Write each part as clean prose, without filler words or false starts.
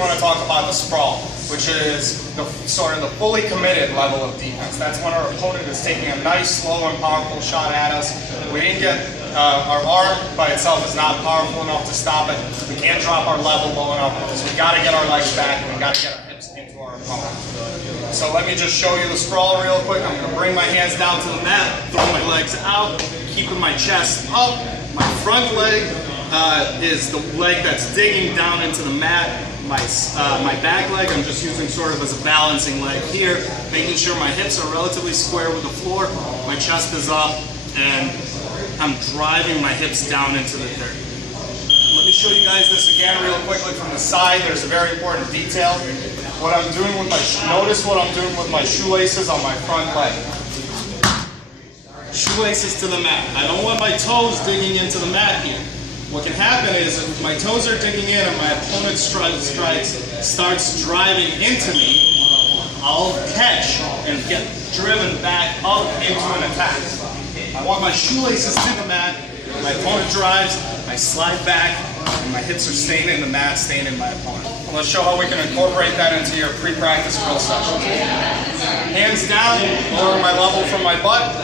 want to talk about the sprawl, which is the sort of the fully committed level of defense. That's when our opponent is taking a nice, slow, and powerful shot at us. We didn't get our arm by itself is not powerful enough to stop it. We can't drop our level low enough because we got to get our legs back and we got to get our hips into our opponent. So let me just show you the sprawl real quick. I'm going to bring my hands down to the mat, throw my legs out, keeping my chest up. My front leg is the leg that's digging down into the mat. My back leg, I'm just using sort of as a balancing leg here, making sure my hips are relatively square with the floor, my chest is up, and I'm driving my hips down into the dirt. Let me show you guys this again real quickly from the side. There's a very important detail. What I'm doing with notice what I'm doing with my shoelaces on my front leg. Shoelaces to the mat. I don't want my toes digging into the mat here. What can happen is if my toes are digging in and my opponent starts driving into me, I'll catch and get driven back up into an attack. I want my shoelaces to the mat, my opponent drives, I slide back, and my hips are staying in the mat, staying in my opponent. Well, let's show how we can incorporate that into your pre-practice drill session. Hands down, lower my level from my butt,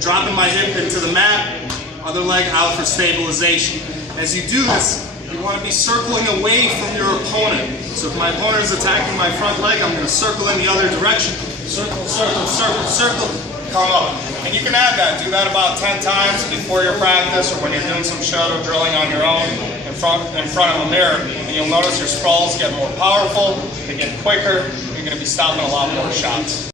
dropping my hip into the mat, other leg out for stabilization. As you do this, you want to be circling away from your opponent. So if my opponent is attacking my front leg, I'm going to circle in the other direction. Circle, circle, circle, circle, come up. And you can add that. Do that about 10 times before your practice or when you're doing some shadow drilling on your own in front of a mirror. And you'll notice your sprawls get more powerful, they get quicker, you're going to be stopping a lot more shots.